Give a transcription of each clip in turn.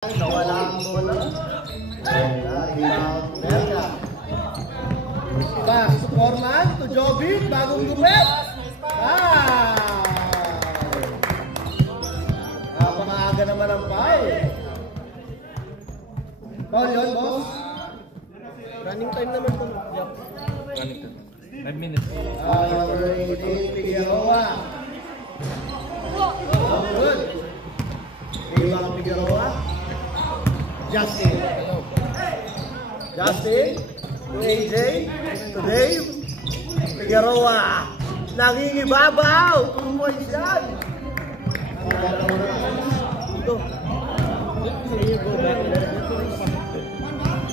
Nawala ang bola. Back to Foreman, to Jovic, bagong gupit. Napakaaga naman ang foul. Foul yun, boss? Running time naman po. Yep. Running time. 5 minutes. Number 18, Figueroa. Oh, good. Ibang Figueroa. Justin. Justin. To AJ. To Dave. Figueroa. Nangingibabaw. 2 points yan. Ito.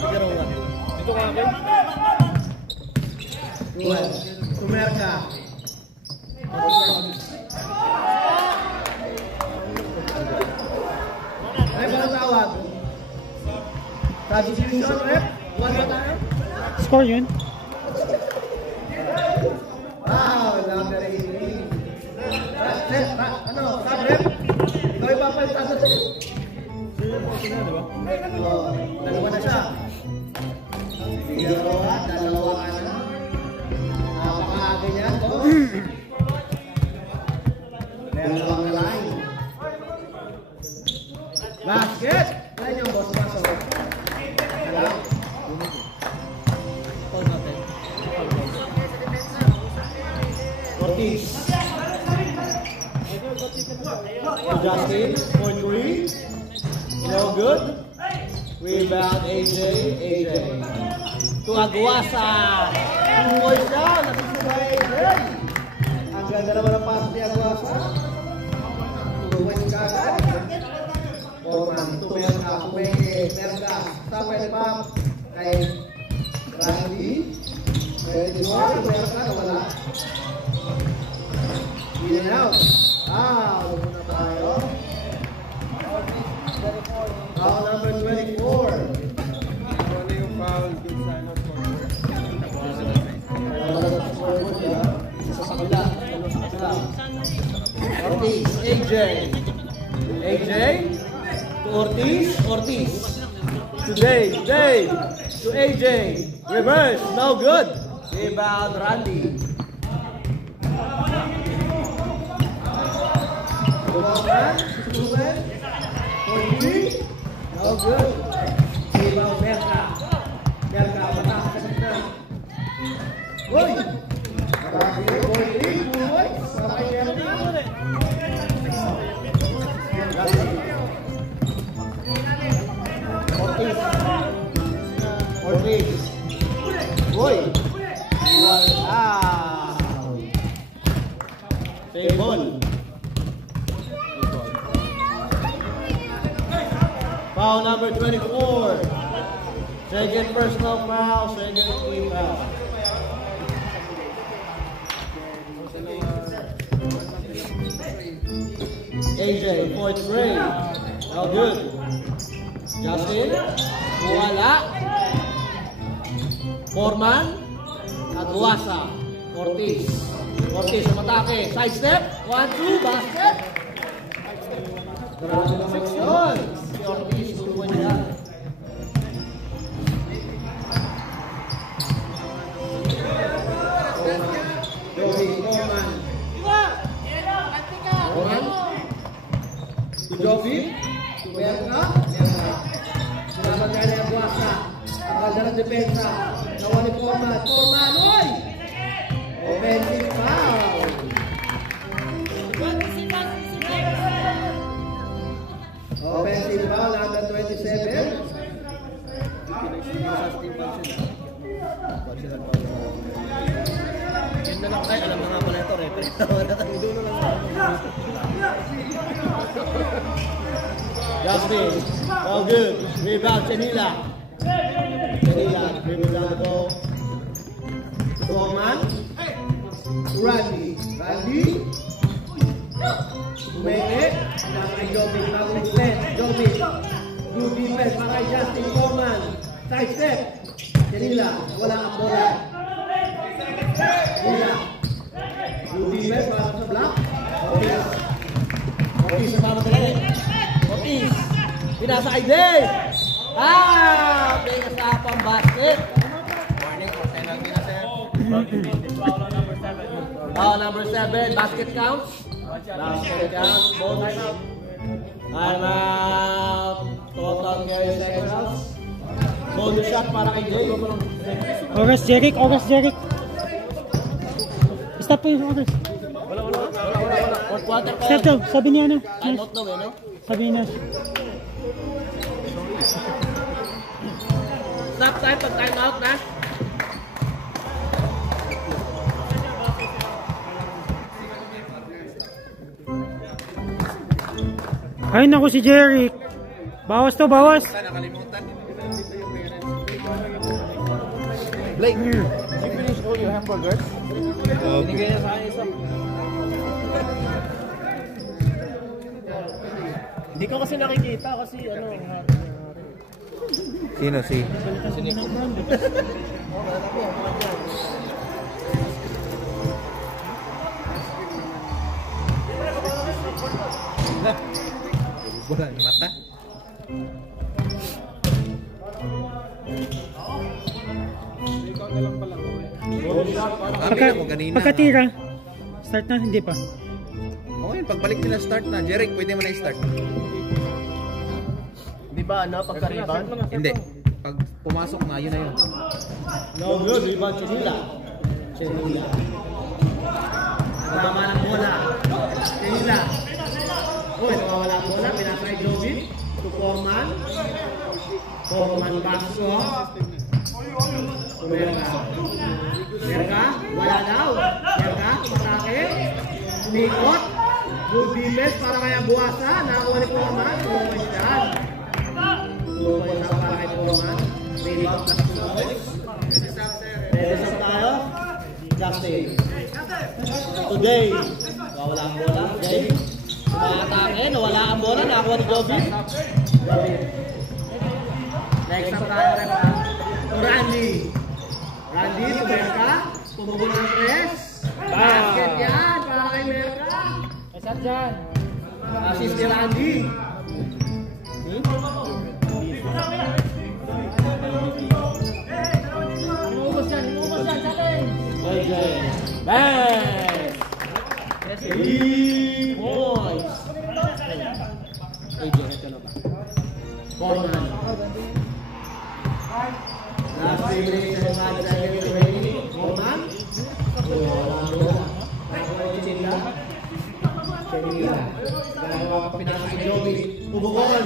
Figueroa. Ito ka akin. Kumerka. Ay, baka tawag. Substitution, rep. One ba tayo? Score yun. Wow, number 18. Ano, sub rep? Ikaw ipapalitan sa sa'yo. Dalawa na siya. Figueroa, dalawa ka na. Napakaaga niya, boss. Meron lang na line. Basket! Yan yung boss pasok. Salam. Ortiz. Justin, point three. No good. Rebound, AJ. To Aguasa. 2 points down. Napisubay AJ. Ang ganda naman ang pass ni Aguasa. 2 points kagad. Foreman, Tumelka, Kumenge, Merga, stop and pump kay Randy. Pwede mo, Tumelka, wala. In and out. Huwag muna tayo. Foul number 24. Ano yung foul? Good sign of Sa kabila. Ortiz, AJ. To Ortiz. To Dave. To AJ. Reverse. No good. Rebound, Randy. Ruben. No good. Rebound, Merka. Matakas sa gitna. Goy! Goy, 3 points. Para kay Merka. Ortiz. Boy. Save ball. Foul number 24. Second personal foul. Second team foul. AJ, fourth grade. No good. Justin. Wala. Foreman. Aguasa. Ortiz umatake. Side step. 1-2. Basket. Grabe naman yun. Si Ortiz. Tuwan niya. Foreman. To Jovic. To Merka. Sinabat kaya ni Aguasa. Ang kalda ng depensa. Nawali Foreman. Oy! Offensive foul. Offensive foul number 27. Yan na lang tayo. Alam na nga pala ito. Justin. All good. Rebound, Chenila. Dribble down the ball. Foreman. Randy. Kumenge. Kay Jovic. Bagong defense. Jovic. Good defense. Kay Justin. Foreman. Side step. Chenila. Wala ang bola. Chenila. Good defense. Para sa block. Ortiz. Ortiz. Ortiz. Pinasa kay Dave. Pinasa sa pang-basket. Morning po, penalty na sir. Number 7, basket counts. Basket counts, bonus. Time out. Total carry seconds. Bonus shot para kay Jay. Oras, Jeric. Stop po yung oras. Wala. Fourth quarter pa Stop yan. daw, sabi niya ano. Time out daw eh, no? Sabi niya. Stop time pag time out na. Ay naku si Jeric. Bawas to, bawas. Nakalimutan. Blake. Did you finish all your hamburgers? Binigay niya sa akin isa. Hindi ko kasi nakikita kasi ano. Sino si? Wala yung mata. Pagkatira. Start na, hindi pa. Okay, pagbalik nila start na. Jeric, pwede mo na i-start. Di ba ano, pagka-rebound? Hindi. Pag pumasok na, yun na yun. No good, rebound Chinila. Nagmama ng bola. Chinila. Uy, nawawala ang bola. Pinasa kay Jovi. To Foreman. Foreman baso. Merka. Wala daw. Merka, tumatake. Umikot. Good defense para kay Abuasa. Nakakuha ni Foreman. Tulungan siya. Tulungan siya para kay Foreman. Rebound na tulungan. Ready tayo. Justin. Today. Wala ang bola. Today. Tumatake. Nawala ang bola. Nakakuha ni Jovi. Next up tayo rin pa. Randy. Randy, Merka. Pumugol ng press. Basket yan. Para kay Merka. Saan dyan? Assist ni Randy. Hinubos yan, challenge! Bang! 3 points. AJ, ito na ba? Foreman. Last 3 minutes and 5 seconds remaining. Foreman. Chinila. Dalawa pa pinasa kay Jovi. Pumukol.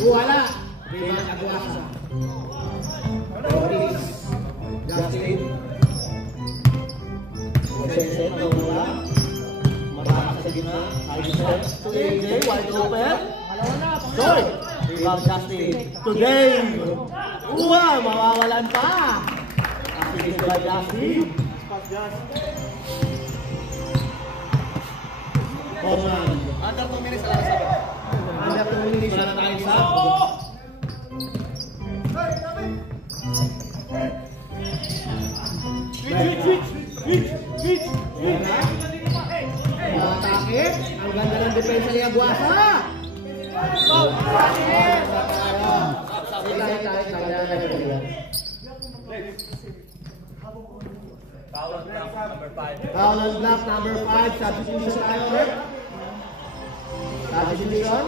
Wala. Rebound Aguasa. Otis. Justin. Set na wala. Matakas sa gina. AJ, wide open. Joy. Rebound Justin. Today. Mawawalan pa. Assist by Justin. Foreman. Under 2 minutes lang sa ba? Under 2 minutes wala na tayong sa. Switch. Atake. Ang ganda ng depensa ni Aguasa. Foul on block number 5. Substitution tayo ulit. Substitution.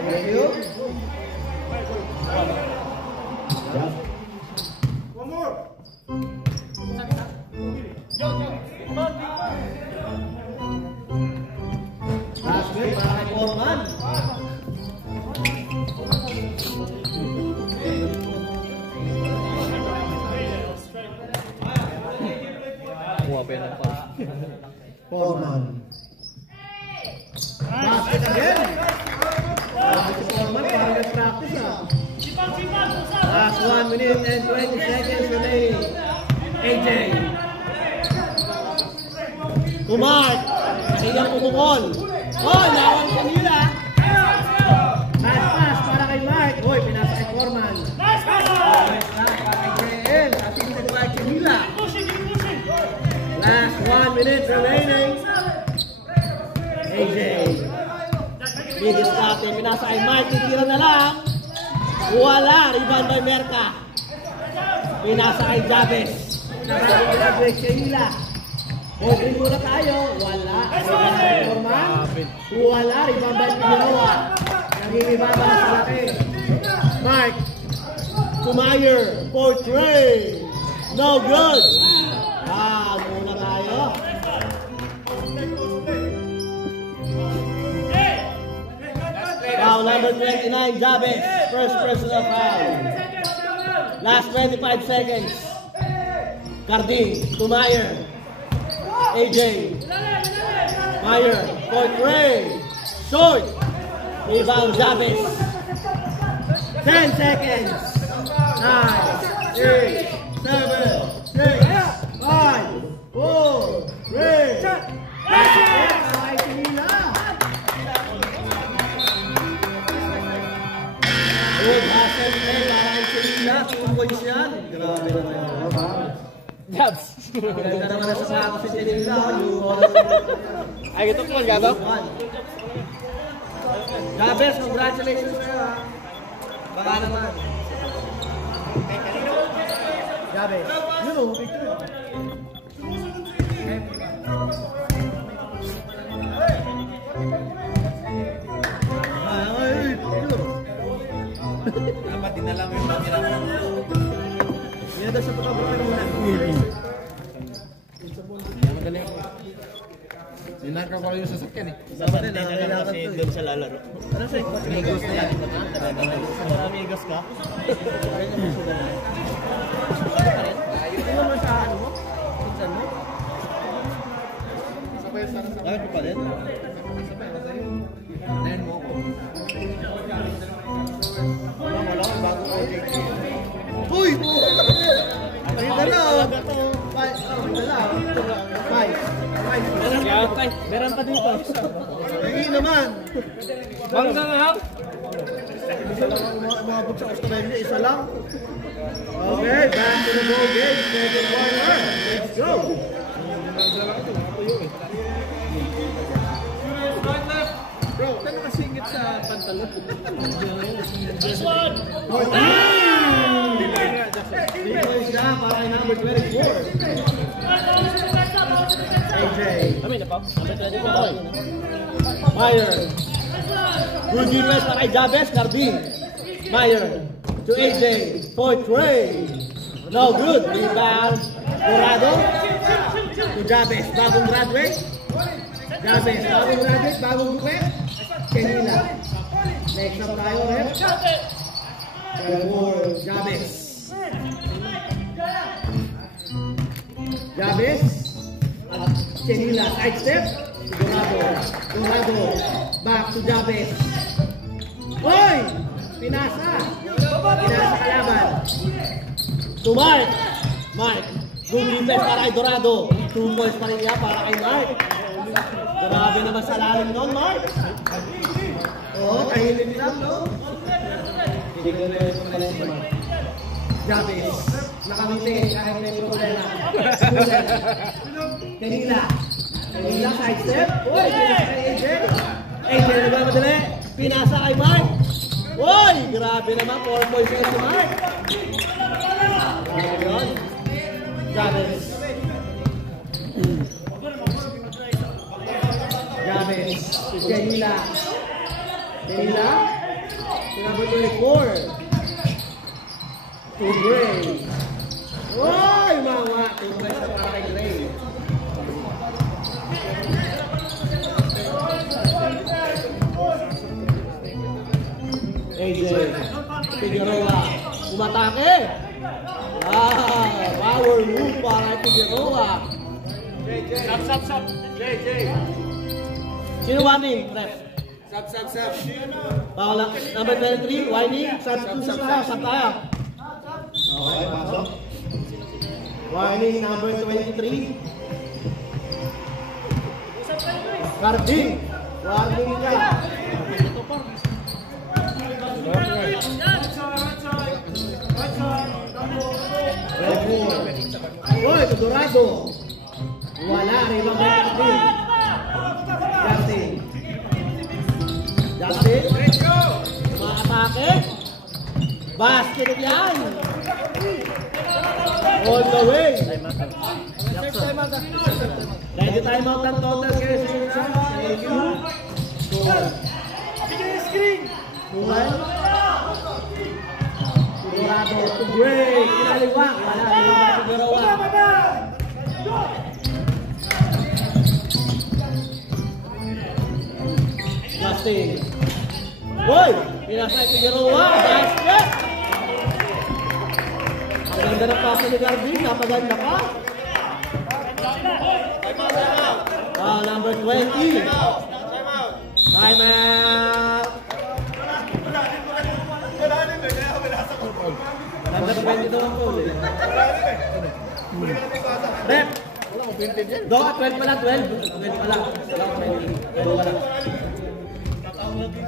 Thank you. One more. Basket para kay Foreman. Kuha pa yun ang pass. Foreman. Basket again. Si Foreman, parang nag-practice Last 1 minute and 20 seconds remaining. AJ. Kumart. Siyang pumukol. Nawang kanila. Pass para kay Mark. Pinasa kay Foreman. Pass para kay JL. Assisted by Chinila. Last 1 minute remaining. AJ. Biggest captain. Pinasa kay Mark, titira na lang. Wala, rebound by Merka. Pinasa kay Jabez. Nakakabit kay Hila. Open muna tayo. Wala. Norman. Wala, rebound by Figueroa. Nangingibaba sa laki. Mark. Tumayer. Portray. No good. Muna tayo. Foul number 29, Jabez. First personal foul. Last 25 seconds. Carding, to Meyer. AJ. Meyer, point Ray. Short. Rebound, Jabez. 10 seconds. 9, 8, 7, 6, 5, 4, 3. Ay, sinila. Good hustle play para kay Selena. 2 points yan. Grabe naman yan. Jabs. Ganda naman na sa sako si Selena. Ay, ito po, Gabo. Jabez, congratulations sa'yo ha. Baka naman. Jabez. Yun o, picture. Dapat dinala mo yung pagkira mo. Hindi na daw siya pagkabukin muna. Madali ako. Sinarka ko yung sasakyan eh. Dapat din, nakakailangan Kasi to. doon siya lalaro. Ano siya? Amigos na yan. Marami igas ka? Ito naman sa ano mo? Pinsan mo? Bakit pa din? Nayan mo ako. Wala ko bago ko. Uy! May dala! May dala! Five. Meron pa dito. Hindi naman! Bangsa na ha? Isa lang ang umabot sa Australia niya, isa lang. Okay, back to the ball game. Second quarter. Let's go! Bro, ka nakasingit sa pantalon. Three-point shot para kay number 24. AJ. Kami na pa. Meyer. Good defense para kay Jabez. Carding. Meyer. To AJ. Point Ray. No good. Rebound. Dorado. To Jabez. Bagong graduate. Jabez. Bagong graduate. Bagong bukit. Kenila. Next up tayo. Jabez. Jabez. Kenila. Side step. Dorado. Back to Jabez. Hoy! Pinasa. Pinasa kalaban. To Mark. Mark. Good defense para kay Dorado. 2 points pa rin niya para kay Mark. Grabe naman sa lalim nun, Mark. Oo, tahimik lang, no? Hindi ko na yung pala si Mark. Jabez. Nakamiti kahit may problema. Kanila. Kanila, side step. Uy, pinasa kay AJ. AJ, nagmamadali. Pinasa kay Mark. Uy, grabe naman. 4 points si Mark. Grabe yun. Jabez. Jabez. Kanila. Kanila. Number 24. To Gray. Uy, mga. 2 points na para kay Gray. AJ Figueroa umatake. Power move para Figueroa. Sap. JJ. Sino warning? Ref. Sap. Paula, number 23, whining. Sap tayo. Okay, pasok. Warning number 23. Carding. Warning ka. Uy, Dorado. Wala, ribang by Carding. Justin. atake. Basket yan. All the way. Ready time out ang total kaya sa Susan. Thank you. Tuhan. Sigurado to break. Kinaliwang. Wala. Sigurawa. Justin. Boy! Pinasay Figueroa. Basket! Ang ganda ng pasa ni Garvin. Napaganda ka. Number 20. Time out. Number 20 daw ang goal eh. Rep. Do, 12 pala, 12. 12 pala. 20. Do pala.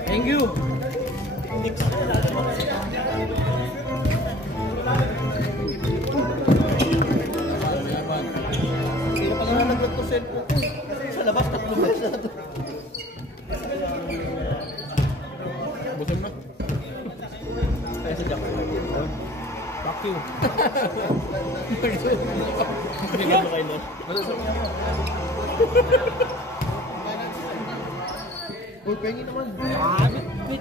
Thank you. Sino pa nga nag-to cellphone ko? Sa labas, 3 beses na ito. Busog na. Kaya sa Jack. Fuck you. Bigyan mo kayo doon. Uy, pengi naman. Bit.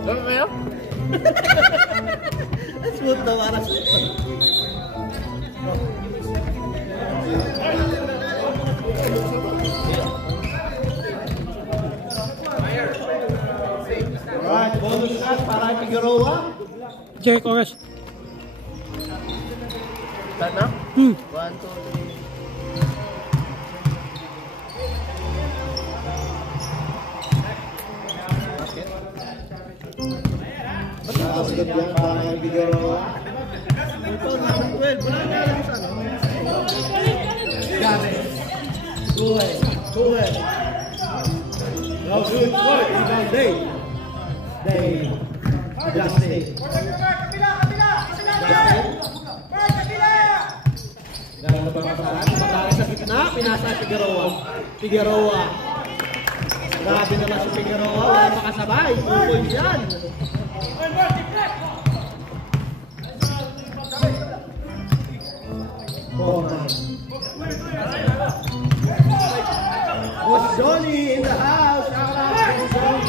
Dami mo yun? Smooth daw, aras. Alright, bonus shot para kay Figueroa. Jeric oras. Start na? 1, 2, 3. Basket yan para kay Figueroa. Ito, number 12. Wala na lang sa ano. Got it. Go ahead. Go ahead. No, good. Good. Rebound, Dave. Dave. Justin. Pagkakit sa gitna, pinasa Figueroa. Figueroa. Grabe naman si Figueroa. Wala makasabay. 2 points yan. Boss Johnny in the house. Shout out to Boss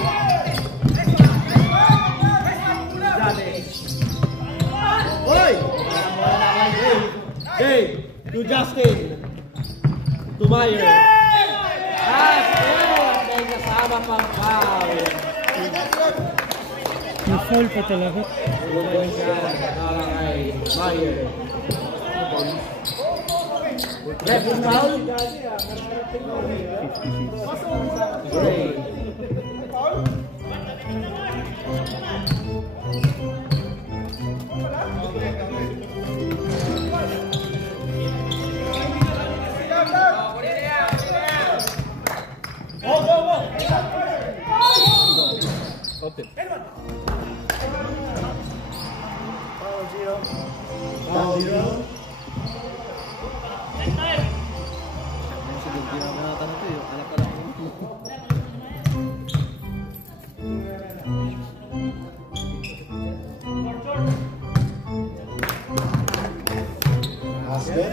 Johnny. Hoy! Dave, to Justin. To Meyer. May kasama pang foul. May foul pa talaga. Para kay Meyer. Ref is foul. Great. Open. Foul 0. Hindi na natanong ito yun. Anak ka lang. Basket.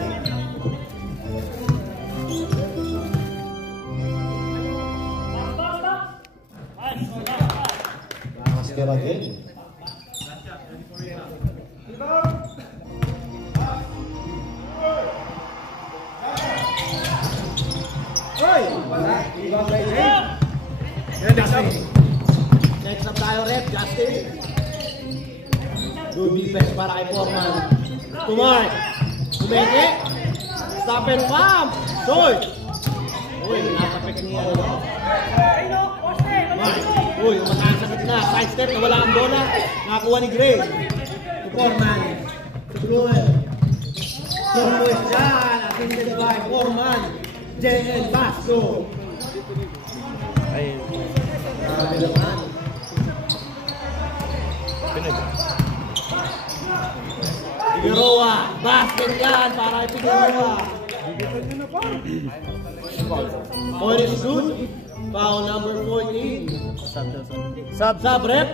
Basket again. Hoy! Wala. Ibang kay Jake. Next up tayo, Rep. Justin. Good defense para kay Foreman. Tumart. Tumeke. Stop and pump. Short. Uy, nakapik niya. Uy, umataas sa gitna. Side step, nawala ang bola. Nakakuha ni Gray. To Foreman. To Bruel. Turmois dyan. Attended by Foreman. JL Basco. Ay. Marami naman. Figueroa. Basket yan para kay Figueroa. Point is good. Foul number 14. Sub rep.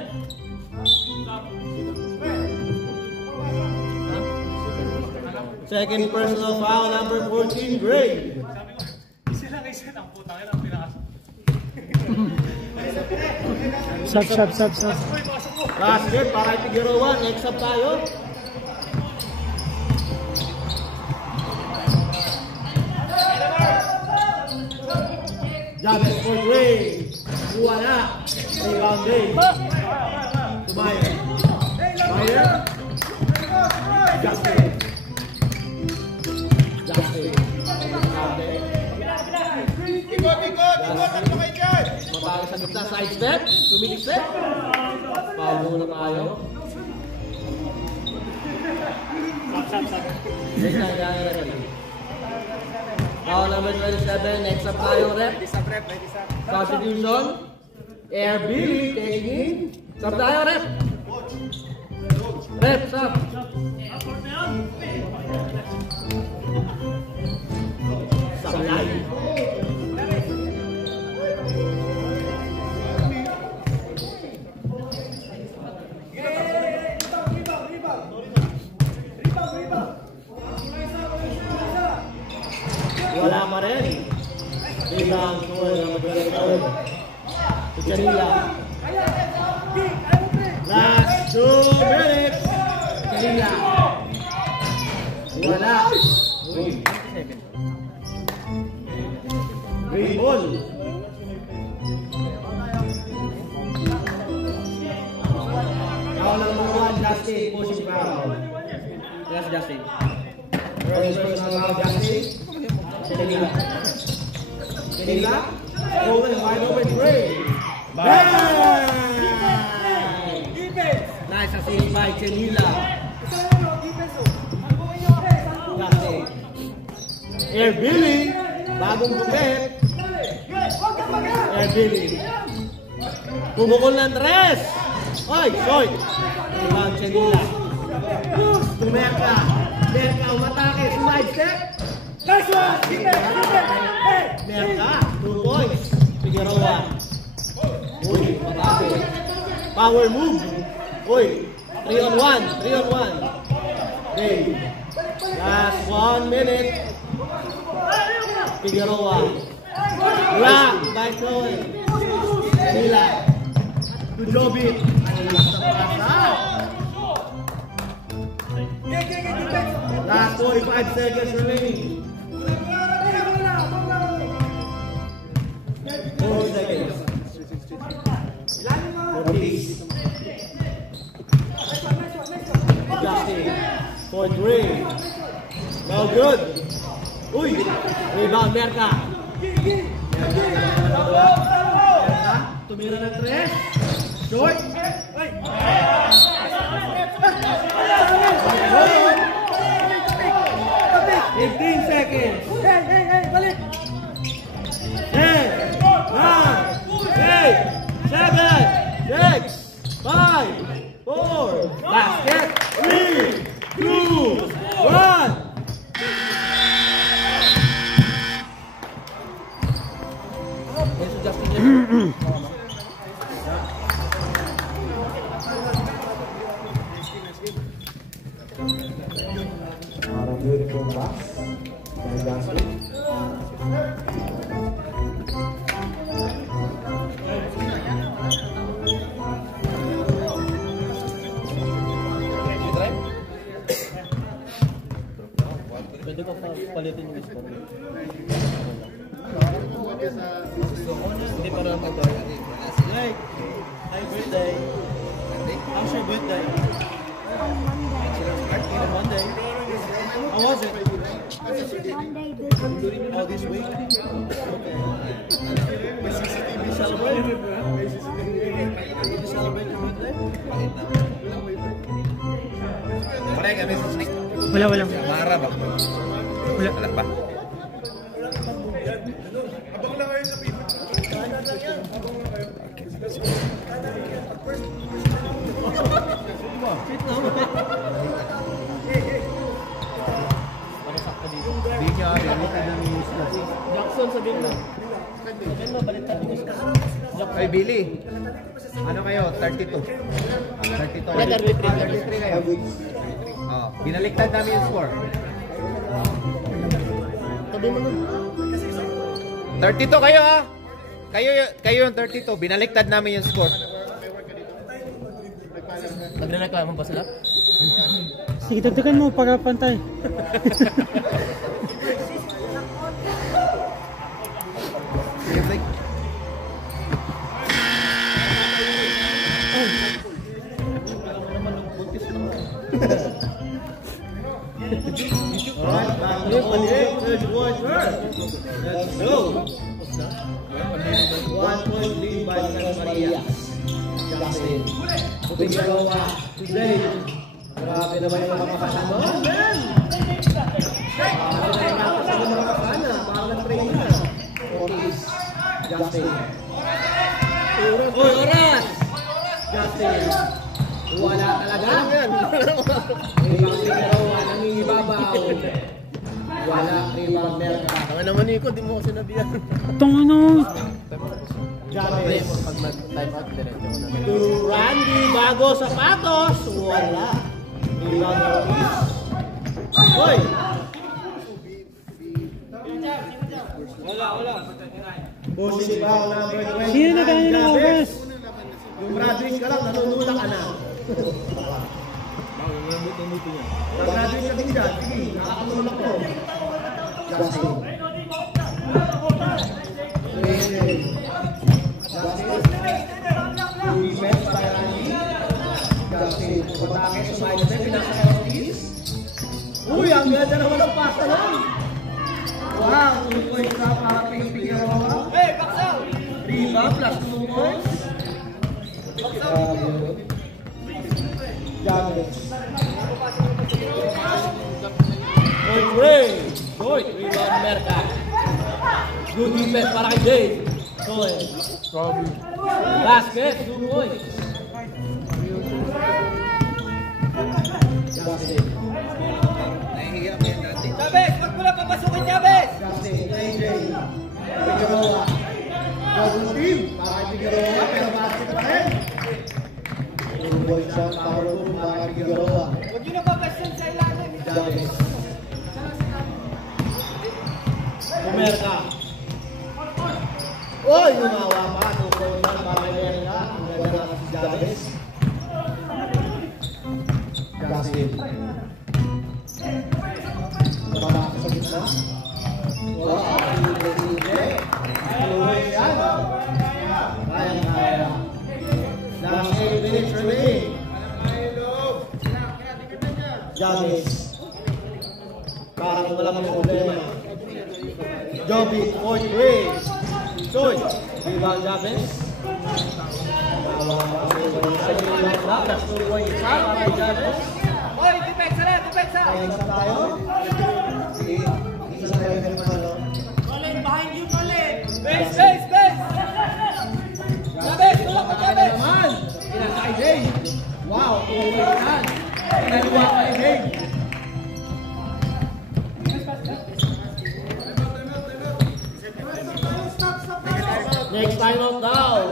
Second personal foul number 14, Gray. Sub. Basket para kay Figueroa. Next up tayo. Jabez for Gray. Wala. Rebound Day. Tumayo. Tumayo. Justin. Matagal sa gitna, side step, tumilig step. Foul muna tayo. Next time tayo rin. Foul number 27, next up tayo rep. Substitution. Air Billy, taking. Sub tayo rep. Rep, sub. Sablay. Wala pa rin. Rebound for Canila. Last 2 minutes. Canila. Wala. Green ball. Foul number 1, Justin, pushing foul. Yes, Justin. First personal foul, Justin. Canila. Open, wide open, Gray. Bang! Nice assist by Canila. Justin. Air Billy. Bagong bukit. Air Billy. Pumukol ng tres. Oy, oy. Rebound Canila. Merka. Merka, umatake. Slide step. Nice one! Merka, 2 points. Figueroa. Uy, matake. Power move. Uy, 3 on 1. 3 on 1. Okay. Last 1 minute. Figueroa. Block by Chloe. Canila. To Jobit. Last 45 seconds remaining. 4 seconds. Justin. For Gray. No good. Uy! Rebound, Merka. Merka. Tumira ng 3. Short. 15 seconds. 10, 9, 8, 7, 6, 5, 4, basket, 3, 2, 1. Beautiful pass by Justin. Pwede ko pa palitin yung score. Hindi pa naman pagbawa. Like, hi birthday. How's your birthday? Monday. How was it? Oh, this week? Okay. You celebrate? Did you celebrate your birthday? Pare kami sa snake. Wala. Mara ba? Wala pa. Abang na kayo sa pipa. Jackson sabihin mo. Ay, Billy. Ano kayo? 32. 32. 33 kayo. Oh, binaliktad namin yung score. 32 kayo ha. Kayo yung 32. Binaliktad namin yung score. Nagre-reklamo ba sila? Sige, dagdagan mo para pantay. Let's go. 1 point lead by Las Maria. Justin. Figueroa. Today. Grabe naman yung mga kasama. Man! Grabe naman yung mga kasama. Parang nag-train na. Ortiz. Justin. Oras! Justin. Wala talaga. Rebound Figueroa. Nangibabaw. Wala. Rebound Merca. Tanga naman Nico. Di mo kasi nabiyan. Itong ano. James. To Randy. Bago sapatos. Wala. Rebound Ortiz. Hoy! Wala. Bossing ba ang number 20? Sino na ganyan ng oras? Yung graduate ka lang, nanunula ka na. Pag-graduate ka din dyan, sige, nakakatulak ko. Justin. Defense by Randy. Justin. Pagkatake sa minus 10, pinasa kay Ortiz. Uy, ang ganda naman ang pasta lang. Wow, 2 points na para Figueroa. Hey, baksaw! Rebound plus 2 points. James. Point Ray. Point. Rebound Merca. Good defense para kay Jay. Cohen. Basket. 2 points. Justin. Nahihiya pa yan dati. Chavez, wag mo na papasukin, Chavez! Justin, AJ. Figueroa. Double team. Para kay Figueroa, pero basket pa rin. Boy shot, power move para kay Figueroa. Huwag nyo na papasyon sa ilalim. Chavez. Merca. Oy, lumawa pa. 2 points para kay Merca. Ang ganda na si Chavez. Justin. Babak sa gitna. Wala. Luwes yan. Kaya. Last 8 minutes remaining. James. Parang wala kang problema. Joby, point raise. Soy. Rebound James. That's 2 points. Para kay James. Oy, defensa na, defensa! Kaya isa tayo. Sige, isa tayo ng malo. Colin, behind you, Colin! Base! Chavez, tulak ka, Chavez! Naman! Pinasa kay Jay. Wow, tulak yan. Pinaliwa kay Jay. Next time out now.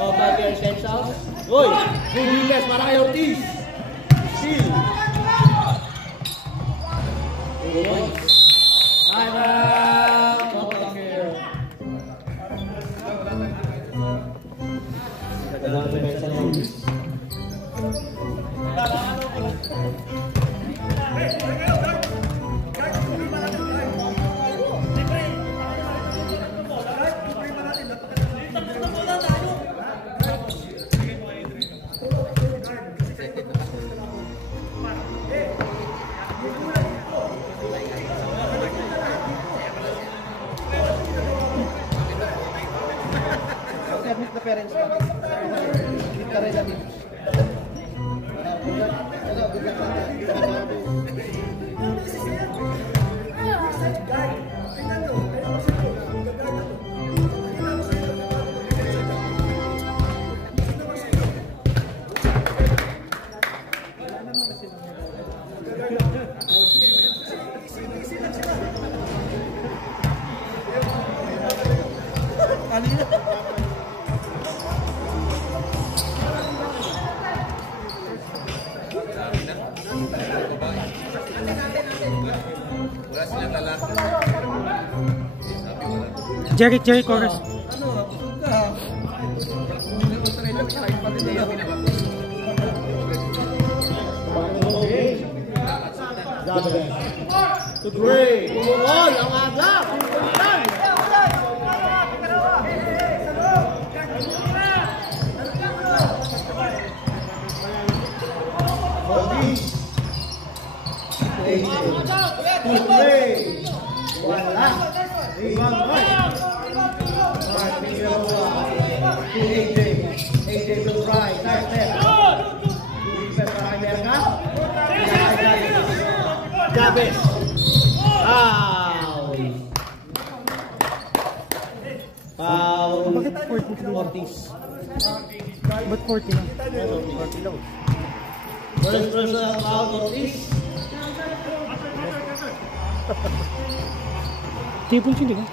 Top back your essentials. Uy, good defense para kay Ortiz. Steal. Time out. Top back here. Dalawang defense na Ortiz. Meet the parents pa. Meet the relatives. Jeric Oras. Ano, busog ka. Kung Australia, kain pa din nila. To Gray. Tumungol ang aga. Pagpuntan. To Gray. Wala. Rebound Mark. Mark Figueroa. To AJ. AJ will try. Side step. Defense para kay Merga. Chavez. Foul. Foul. Bakit 40? Ortiz. Ba't 40 lang? 40 daw. First personal foul, Ortiz. Tipon hindi ka?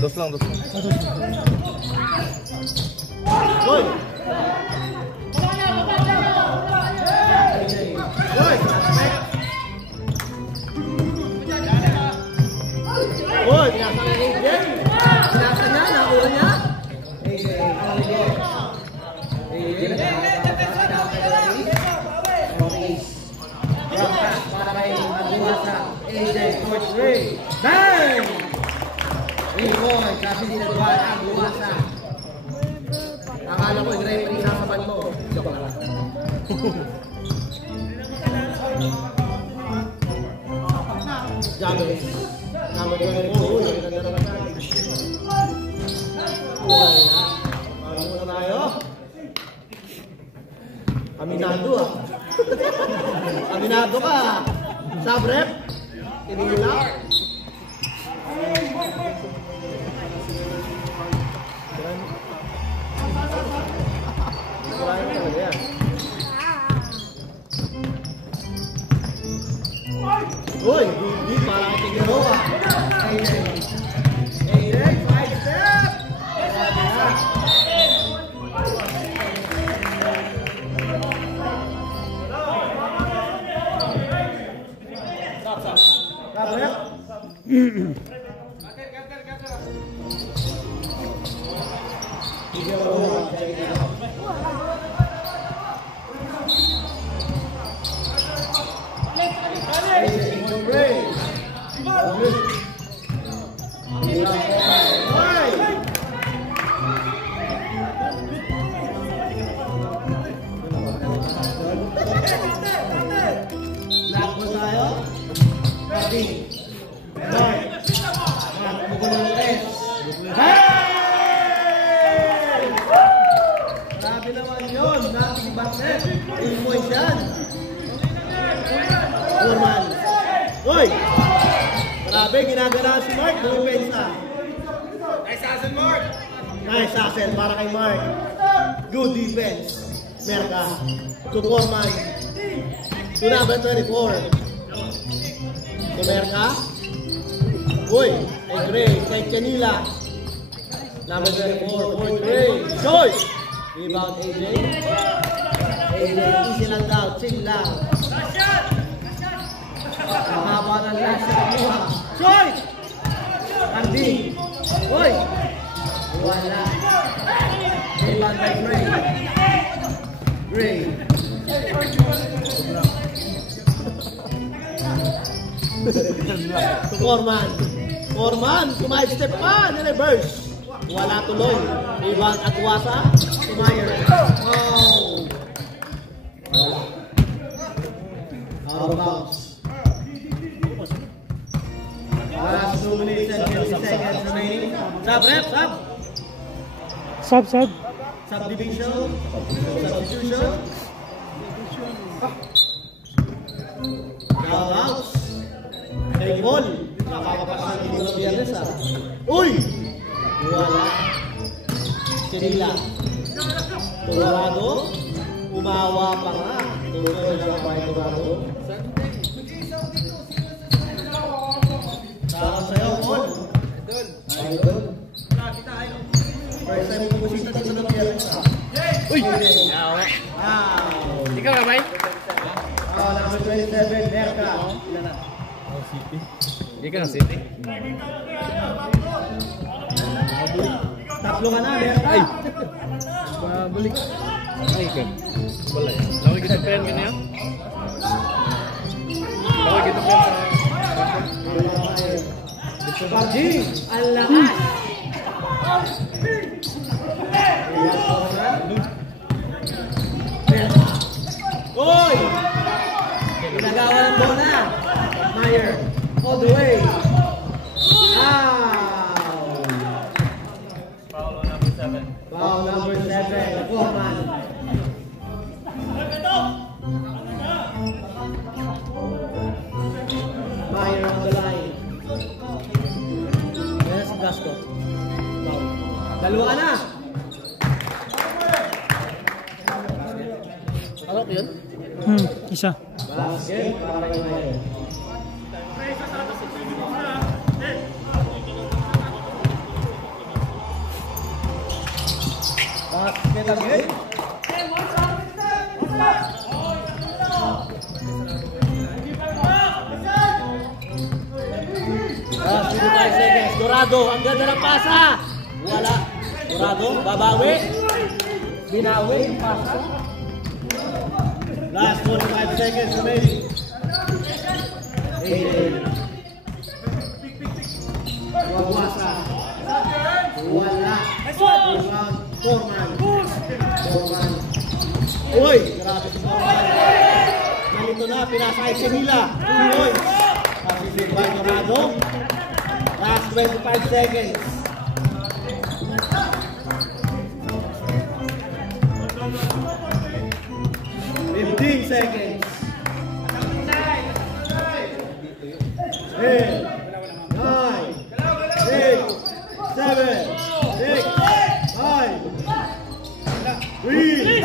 Dos lang. Good. Good. Good. Nasa na AJ. Nasa na. Nakuha niya. AJ. Para kay Aguasa. AJ Coach Ray. Bang! Ikoy, assisted by Aguasa. Akala ko yung referee sasaban mo. Joke lang. Chavez. Number 24. Muna tayo. Aminado ah. Aminado ka. Sabrep. Tinila. Uy, hindi para kay Figueroa. AJ, 5 step. Black mo tayo. Ready. Mark. Mugulores. Hey! Grabe naman yun. Nating basket. Ilmoy yan. Normal. Uy! Grabe, ginagana si Mark. Bumipensa. Nice hustle, Mark! Nice hustle para kay Mark. Good defense. Merga. To Foreman. To number 24. To Merga. Uy! Kay Gray. Kay Canila. Number 24. For Gray. Short! Rebound AJ. AJ, easy lang daw. Chill lang. Ang haba ng last shot mo ha. Short! Andy. Uy! Wala. Rebound by Gray. Gray. Foreman. Foreman. Sumay-step pa. Reverse. Wala tuloy. Rebound Aguasa. Sumayer. Oh. Wala. Out of bounds. Last 2 minutes and 50 seconds remaining. Sub, rep, sub. Sub. Subdivision. Substitution. Shoutouts. Kay Paul. Nakakapasan dito ng Biyernes ah. Uy! Wala. Canila. Torado. Umawa pa nga. Tuloy na pa yung Torado. Saan sa'yo, Paul? Idol. First time ko busita dito ng Biyernes ah. Uy! Ikaw ka ba? Number 27, Merka. Hindi ka na city. Tatlo ka na, meron ka. Ay! Babalik. Ay, ka. Wala eh. Lawag kita pen ka na yan? Lawag kita pen sa... PUBG, ang lakas. Oy! Pinagawa ng bola. Meyer, all the way. Foul number 7, Foreman. Meyer on the line. Yan si Gasco. Wow. Dalawa ka na. Ano ko yun? Isa. Basket para kay Meyer. Basket again. Last 55 seconds. Dorado, ang ganda ng pasa. Wala. Dorado, babawi. Binawi yung pasa. Last 45 seconds remaining. 8-8. Wawasa. Wala. Rebound, Foreman. Foreman. Uy! Grabe si Foreman. Nalito na, pinasay si Mila. Uy! Assisted by Dorado. Last 25 seconds. Seconds. 10, 9, 8, 7, 6, 5, 3,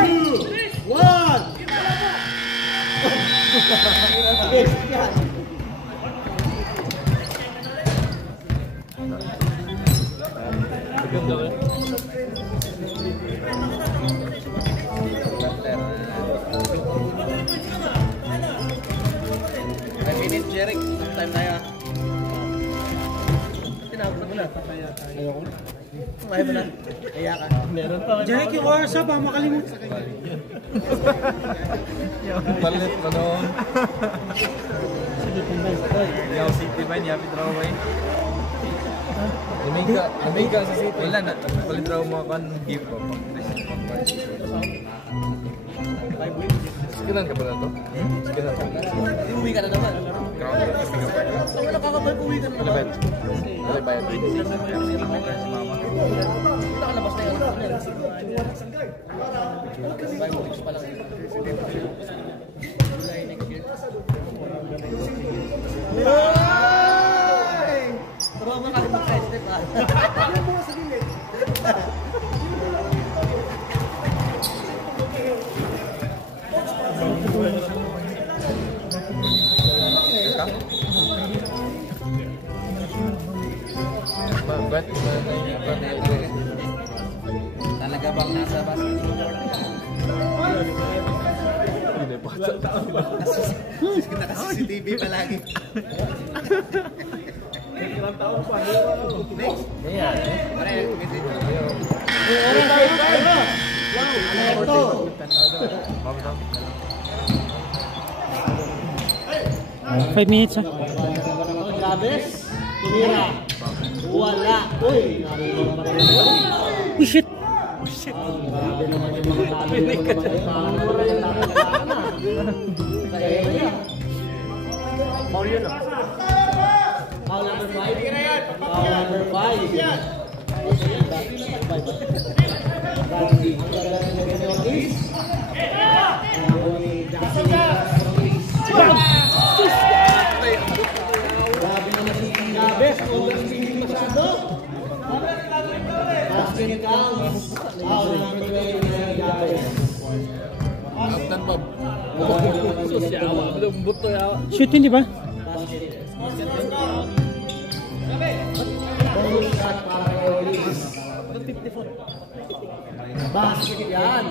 2, 1. Jeric, time na yan. Tinawag mo na. Ayoko na. Ayaw mo na. Kaya ka. Meron pa. Jeric, yung oras pa, makalimutan. Palit pa noon. Yaw City ba niya, pitraway. Amiga sa City. Wala na, palit raw mo kan gift ko. Sekilan ka pala to? Sekilan ka. Uwi ka na naman. Ground. Ang nakakabal, uwi ka na naman. Wala ba yan? Nakalabas na yun. Pero ang nakakabal sa step ha. Ba't talaga bang nasa basketball? Hindi pa sa tao. Naka-CCTV palagi. Ilang taon pa. Next. Ayan. Pare, message mo. Ito. 5 minutes ha. Labes, tumira. Wala. Uy, narinig pa rin yun. Oh shit! Grabe naman yung mga talo. Sa area. Foul yun ah. Foul number 5. Foul number 5. Gandhi. Ang ganda ng Ortiz. Grabe naman si Labes. Overthinking masyado. Basket counts. Foul number 29. Labes. Captain Bob. Shoot hindi ba? Bonus shot para kay Ortiz. Basket yan.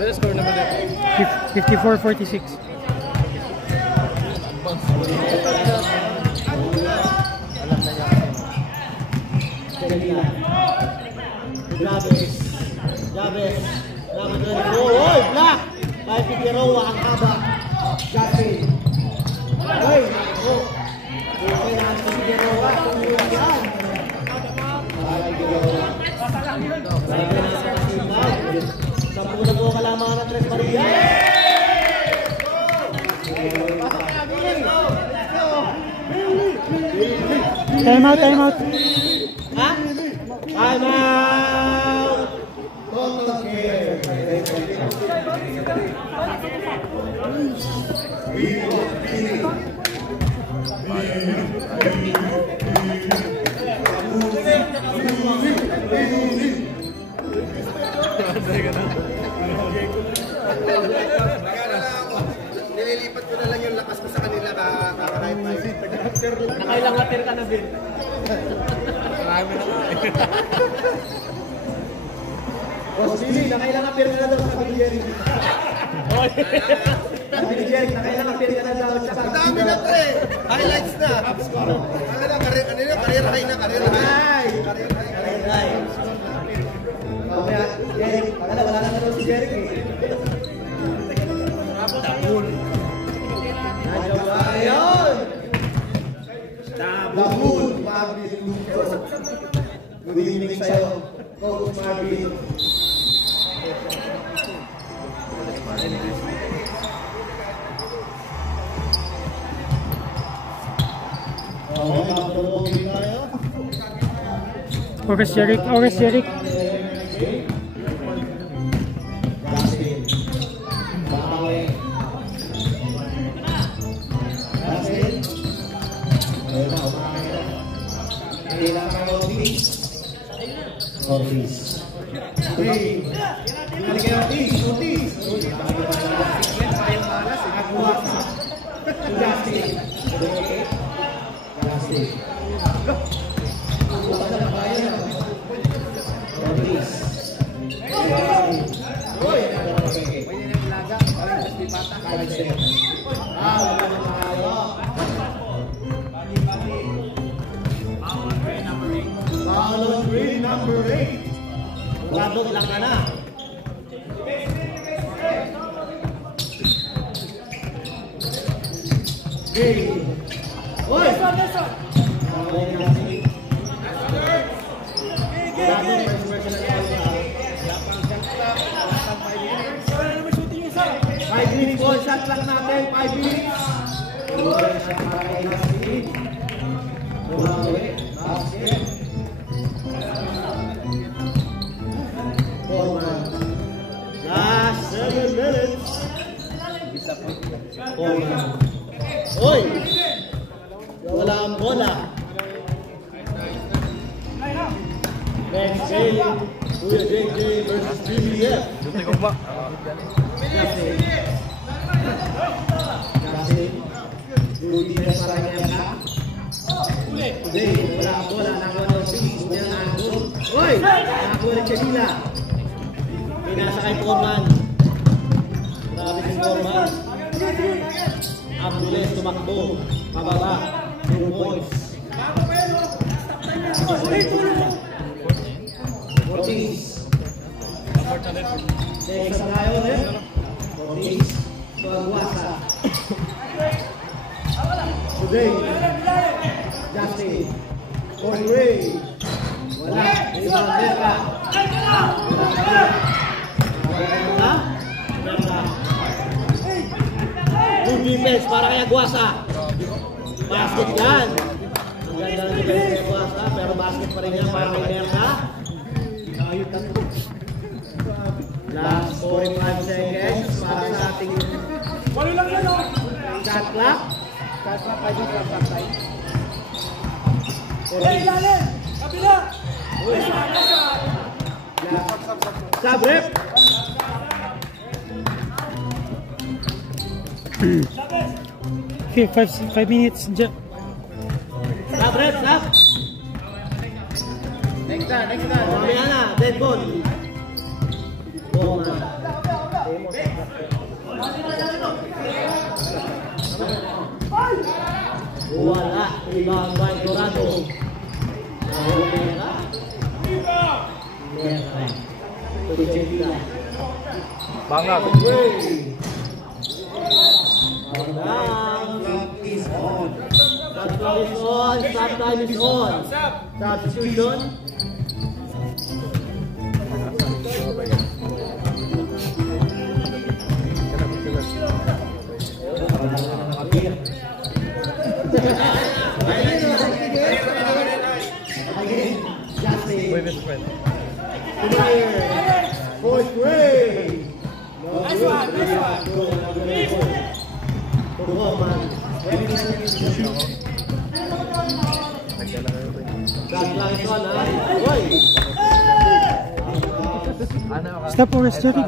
Pero score naman ito. 54-46. Javes. Oy, black! Kay Figueroa ang haba. Justin. Oy! Oh! Okay na si Figueroa. Tumulong yan. Sampu na po kalamangan ng Tres Maria. Time out, time out. Ha? Time out! Total care. Nililipat ko na lang yung lakas ko sa kanila kakahit tayo. Nakailang atir ka na, Bill. Marami na nga. Boss Billy, nakailangan appear ka na daw sa Billy Jerry. Billy Jerry, nakailangan appear ka na daw sa Ang dami na pre! Highlights na! Career high na, career high. Ay! Ay! Mamaya, Jerry, wala na daw si Jerry eh. Nandiyan ba? Ayun! Tabul! Marvin Luto. Good evening sa'yo, Coach Marvin. Oras Jeric, Oras Jeric. Ortiz. Hey, balik kay Ortiz. Ortiz. Justin. Justin. Ortiz. Oy, Paolo Green, number 8. Ladog lang na. Hey. Oy! Five minutes, all shot lang natin. 5 minutes. Last 7 minutes. Oy! Wala ang bola. Next game, Kuya JJ versus BBF. Good defense para niya na. Today, wala ang bola. Nakakuha ng speed. Kuya na ang goal. Oy! Nakakuha ng Chesila. Pinasa kay Foreman. Grabe si Foreman. Ambules tumakbo. Pababa. 2 points. Ortiz. Next up tayo ulit. Ortiz. Tuaguasa. Today. Justin. Corey. Wala. Ibang Merka. Ha? Good defense para kay Aguasa. Basket yan. Ang ganda ng defense kay Aguasa, pero basket pa rin yan para kay Merka. Last 45 seconds para sa ating shot clock. Sub rep. Five minutes. Stop, rep, stop. Next time. Mamaya na, dead ball. Ball na. Wala. Rebound by Dorado. Mera. Tujenila. Bangag. Shot clock is on. Stop time is on. Substitution. Fourth grade. Nice one. Stop or rest, Jerry.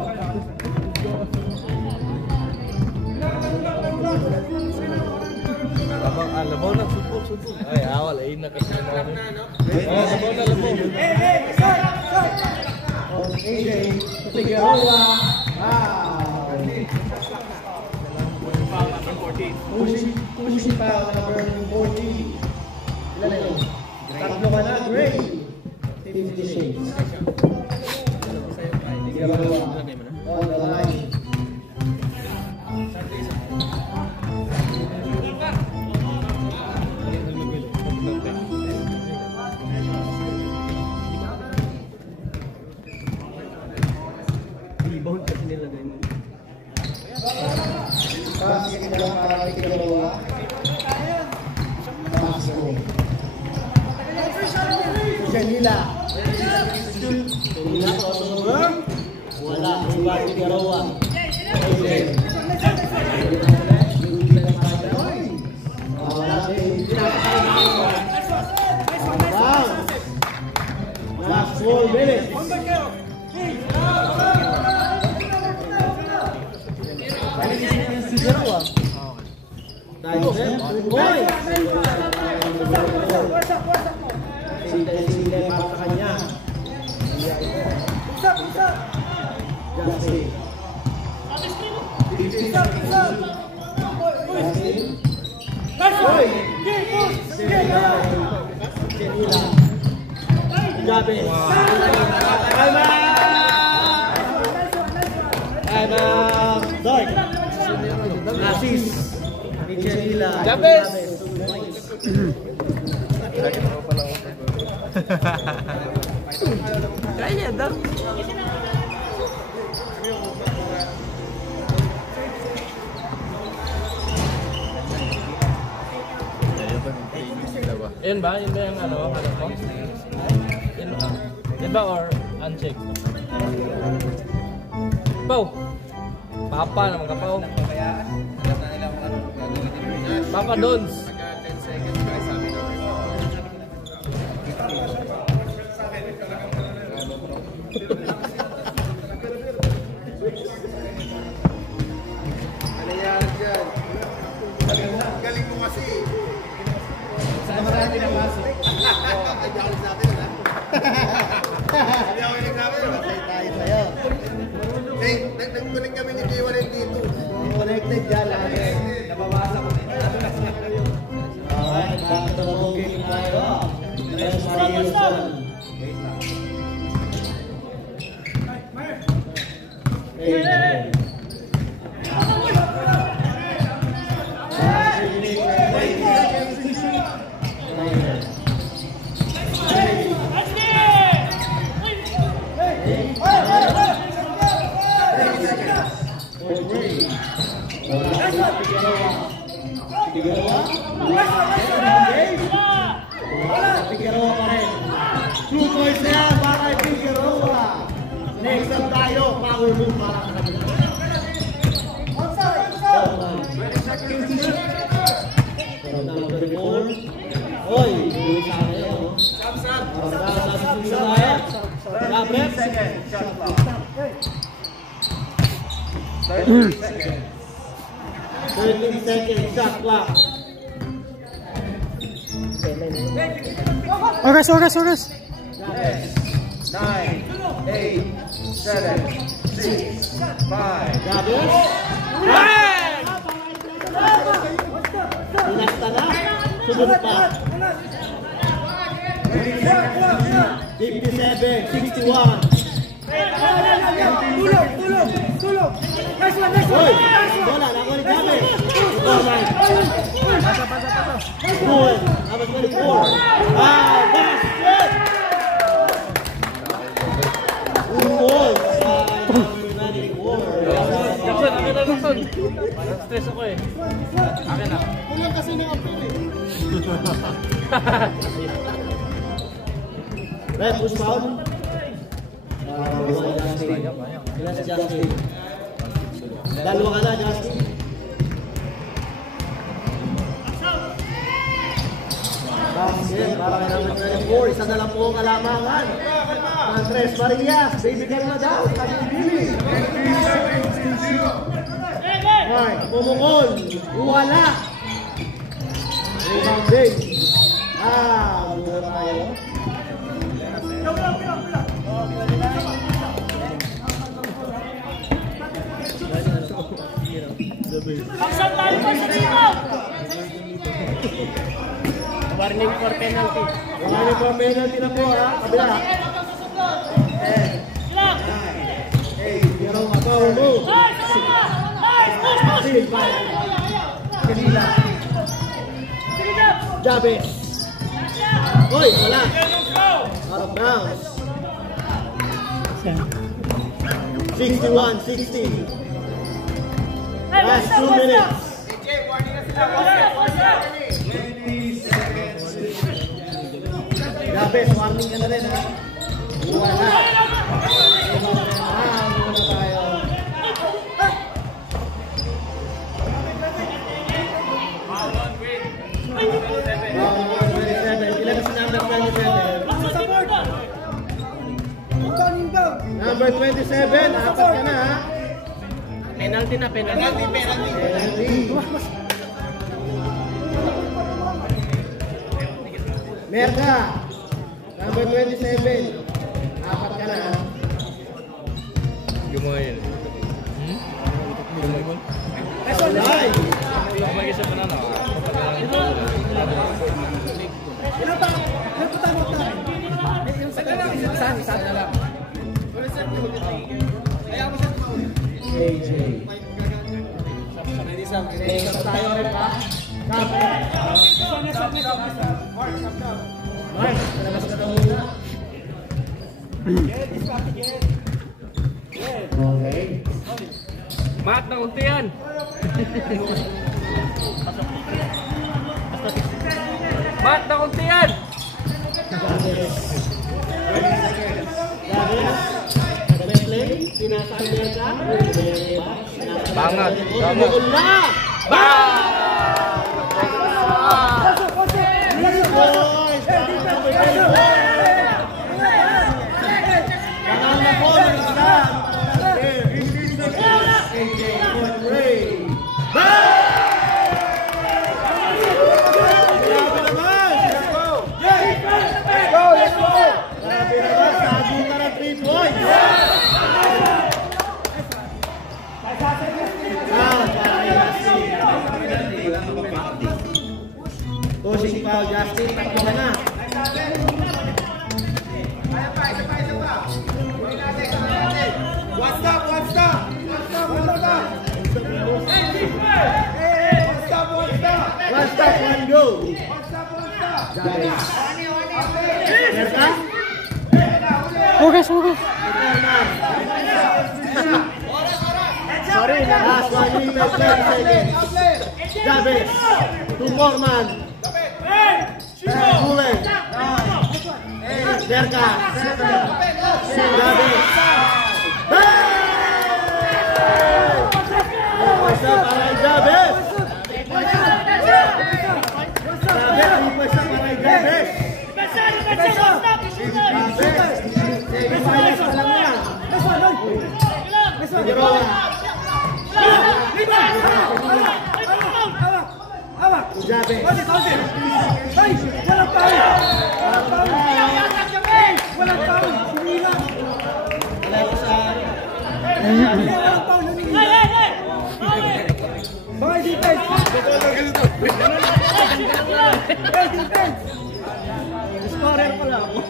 Labaw na, supol. Ay, awal, ay na kasi na. Labaw na. AJ Figueroa. Pushing foul number 14. Ilan na yun? Tatlo ka na, great. 50 shades. Figueroa. On the line. Rebound kasi nilagay mo. Basket na lang para kay Figueroa. Basket. Janila. Wala. Rebound Figueroa. Last 4 minutes. Sinte para sa kanya. Assist. Jabez. Kaya daw. Yun ba? Yun ba yung ano mo? Yun ba or uncheck? Pau! Papa naman ka, Pau. Papa Dons. Galing mo kasi. Saan marami na pasok? Hindi ako nagsabi yun, ha? Hindi ako nagsabi yun. Masay tayo sa'yo. Nag-connect kami ni J1 and D2. Connected dyan lagi. Nababasa ko din. Alright, back to the ball game tayo. Let's Wilson. Figueroa pa rin. 2 points na yan para kay Figueroa. Next up tayo, power move para sa kanila. Oy, buwi sa akin yun. Sab. 13 seconds, shot clock. Oras. 9, 8, 7, 6, 5. Jabez. Pinasta na. Sumunod pa. 57, 61. Tulog! Nice one! Hoy! Bola, nakuha ni James. Norman. Good. Number 24. Basket! Good. Jackson, akin na Jackson. Parang stress ako eh. Akin na. Kulang kasi ng apir eh. Red, push foul. Ilan si Justin? Dalawa ka na, Justin. Basket, para kay number 24. Isa na lang po ang kalamangan. Andres Marias, baby girl na daw. Kasi Billy. Right, pumukol. Wala. Rebound day. Muna tayo. Warning for penalty. Warning for penalty na po ha. Kabila. 10. 8. Pero power move. Silva. Kanila. Jabez. Hoy, wala. Out of bounds. 61-60. Last 2 minutes. Jabez, warning ka na rin ha. Wala. Muna tayo. Ilan na si number 27? Number 27, apat ka na ha. Penalty na, penalty. Merka, number 27, apat ka na ha. Gumawa yun. Alay! Mag-isa pa na no? Ilan pa mo tayo? Isa na lang. AJ. Tayo rin pa. Mark, talabas ka daw muna. Okay. Mat, na unti yan. Mat, na unti yan. Bangat. Pushing foul, Justin. Takbo ka na. One stop, one go. Merka? Hugas. Sorry, last 1 minute, 30 seconds. Jabez. 2 more man. Kulen. Merka. Jabez. Puesta para el Jabez. Puesta para el Jabez. Jabez. Scorer pala ako.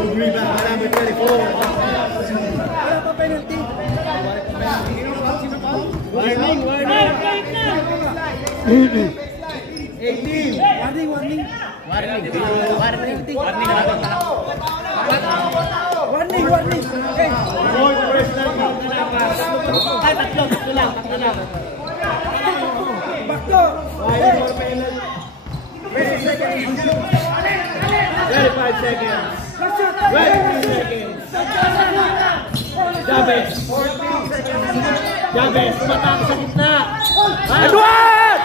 Good rebound by number 24. Warning, warning. 18. Fourth personal foul na naman. Ay, tatlo lang. Five more penalty. 35 seconds. 23 seconds. Chavez. 14 seconds. Chavez, tumatake sa gitna. Edward!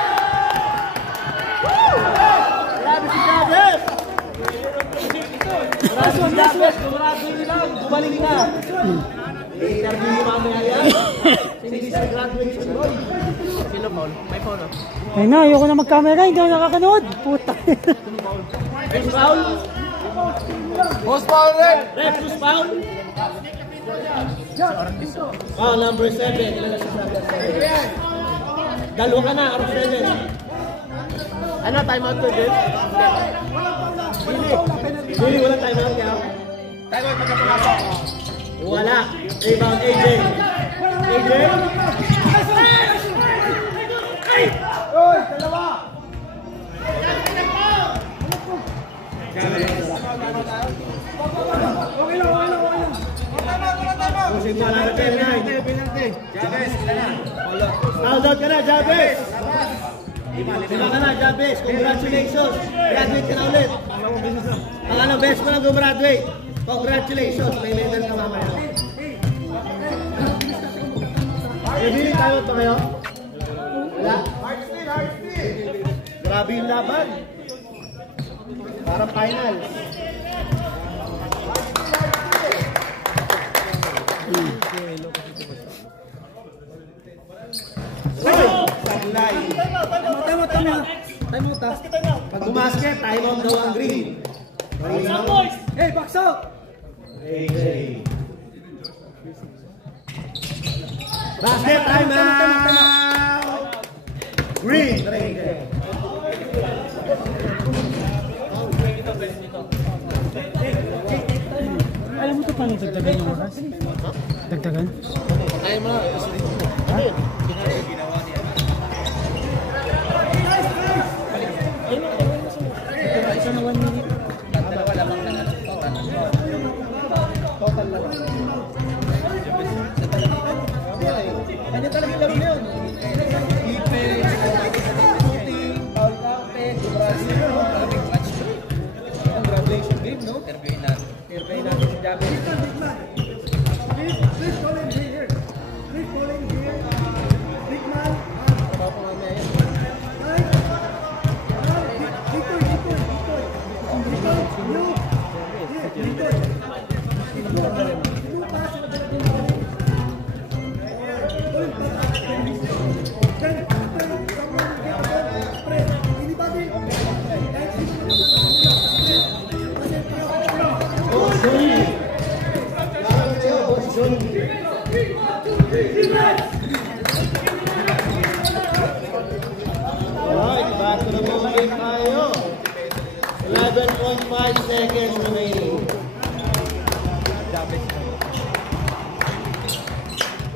Grabe si Chavez. Grabe si Chavez. Kumarabi nilang. Gumaling na. Interview mo mamaya yan. Sinigis sa graduation boy. Sino Paul? May Paul. Ay na, ayoko na mag-camera, hindi ako nakakanood. Puta. First foul. Post foul rin! Refus foul. Oh, number 7. Ilan na siya number 7? Dalawa ka na, out of 7. Ano, time out to this? Really, wala time out kaya. Tayo ay pagkapalapok. Wala. Rebound, AJ. AJ. Pushing ball number 10-9. Fouled out ka na, Jabez. Lima ka na, Jabez. Congratulations. Graduate ka na ulit. Ang best mo lang gumraduate. Congratulations. May medal ka mamaya. Reveal tayo pa kayo? Wala? Grabe yung laban. Parang final. Sablay. Time out. Pag bumasket, time out daw ang green. Hey, box out! Basket, time out! Green. Alam mo ito paano dagdagan yung oras? Dagdagan? Ay mo. Isa na 1 minute. Kanya talaga yung laro na yun. Graduation game, no? Interviewin natin si Jabez. Alright, back to the moment tayo. 11.5 seconds remaining.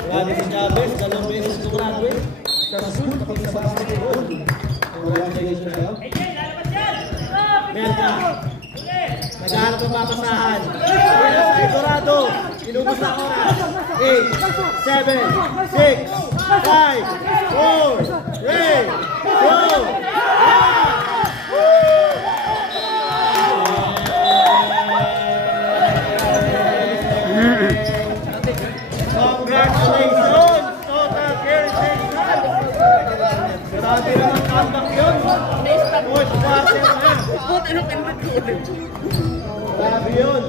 Grabe si Chavez, dalawang beses graduate. Sa school, kapag sa basketball. Congratulations sa'yo. Merka. Naghahanap ang papasahan. Dorado. Inubos na oras. 8, 7, 6, 5, 4, 3, 2, 1. Congratulations! Total carry station! Grabe naman comeback yun! Fourth quarter na! Grabe yun!